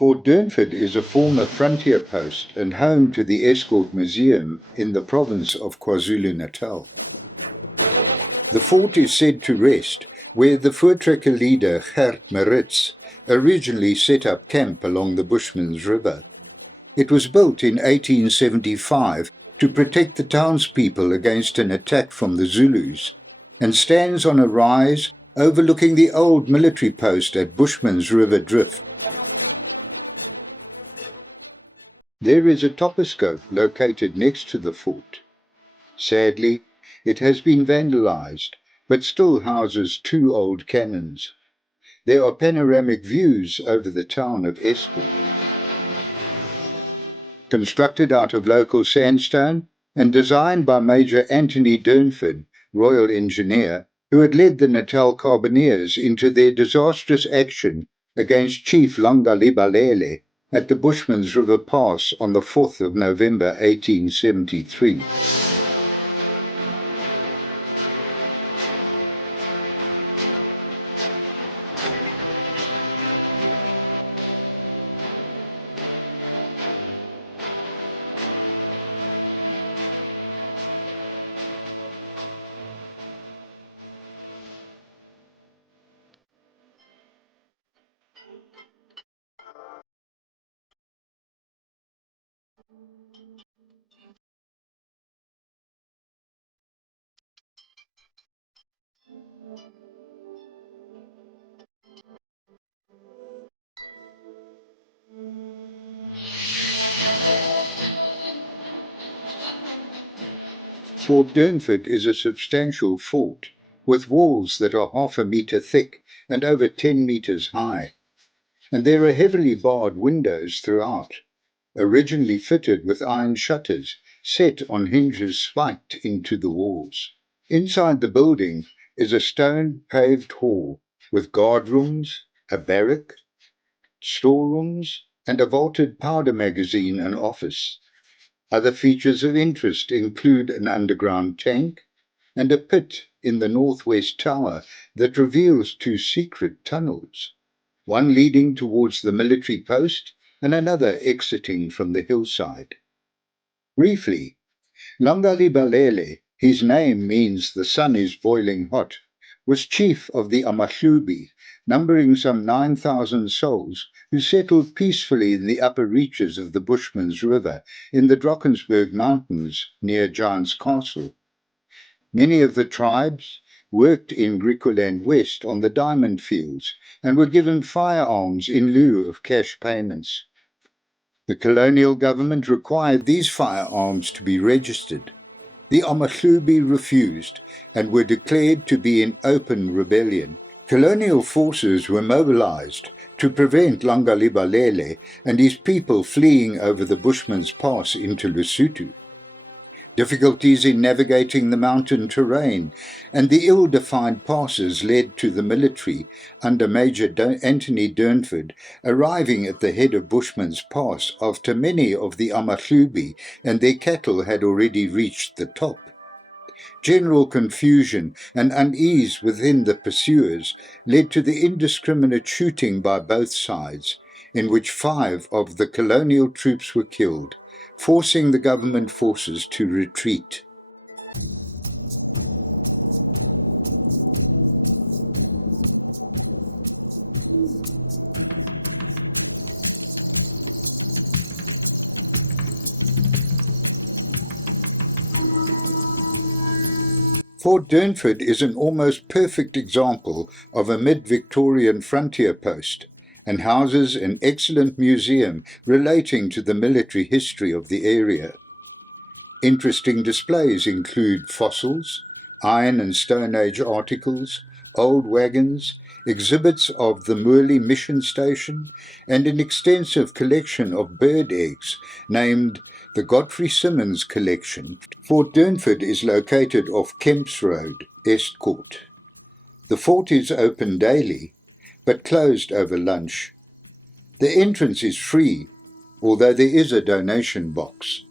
Fort Durnford is a former frontier post and home to the Estcourt Museum in the province of KwaZulu-Natal. The fort is said to rest where the Voortrekker leader Maritz originally set up camp along the Bushman's river. It was built in 1875 to protect the townspeople against an attack from the Zulus, and stands on a rise overlooking the old military post at Bushman's River Drift. There is a Toposcope located next to the fort. Sadly, it has been vandalized, but still houses two old cannons. There are panoramic views over the town of Estcourt. Constructed out of local sandstone and designed by Major Anthony Durnford, Royal Engineer, who had led the Natal Carbineers into their disastrous action against Chief Langalibalele at the Bushman's River Pass on the 4th of November 1873. Fort Durnford is a substantial fort, with walls that are half a metre thick and over 10 metres high, and there are heavily barred windows throughout, originally fitted with iron shutters set on hinges spiked into the walls. Inside the building is a stone-paved hall with guardrooms, a barrack, storerooms, and a vaulted powder magazine and office. Other features of interest include an underground tank and a pit in the northwest tower that reveals two secret tunnels, one leading towards the military post and another exiting from the hillside. Briefly, Langalibalele, his name means the sun is boiling hot, was chief of the Amahlubi, numbering some 9,000 souls, who settled peacefully in the upper reaches of the Bushman's River in the Drakensberg Mountains near Giant's Castle. Many of the tribes worked in Griqualand West on the diamond fields and were given firearms in lieu of cash payments. The colonial government required these firearms to be registered. The Amahlubi refused and were declared to be in open rebellion. Colonial forces were mobilized to prevent Langalibalele and his people fleeing over the Bushman's Pass into Lesotho. Difficulties in navigating the mountain terrain and the ill-defined passes led to the military under Major Anthony Durnford arriving at the head of Bushman's Pass after many of the Amahlubi and their cattle had already reached the top. General confusion and unease within the pursuers led to the indiscriminate shooting by both sides, in which 5 of the colonial troops were killed, forcing the government forces to retreat. Fort Durnford is an almost perfect example of a mid-Victorian frontier post and houses an excellent museum relating to the military history of the area. Interesting displays include fossils, Iron and Stone Age articles, old wagons, exhibits of the Moorley Mission Station, and an extensive collection of bird eggs named the Godfrey Symons Collection. Fort Durnford is located off Kemp's Road, Estcourt. The fort is open daily, but closed over lunch. The entrance is free, although there is a donation box.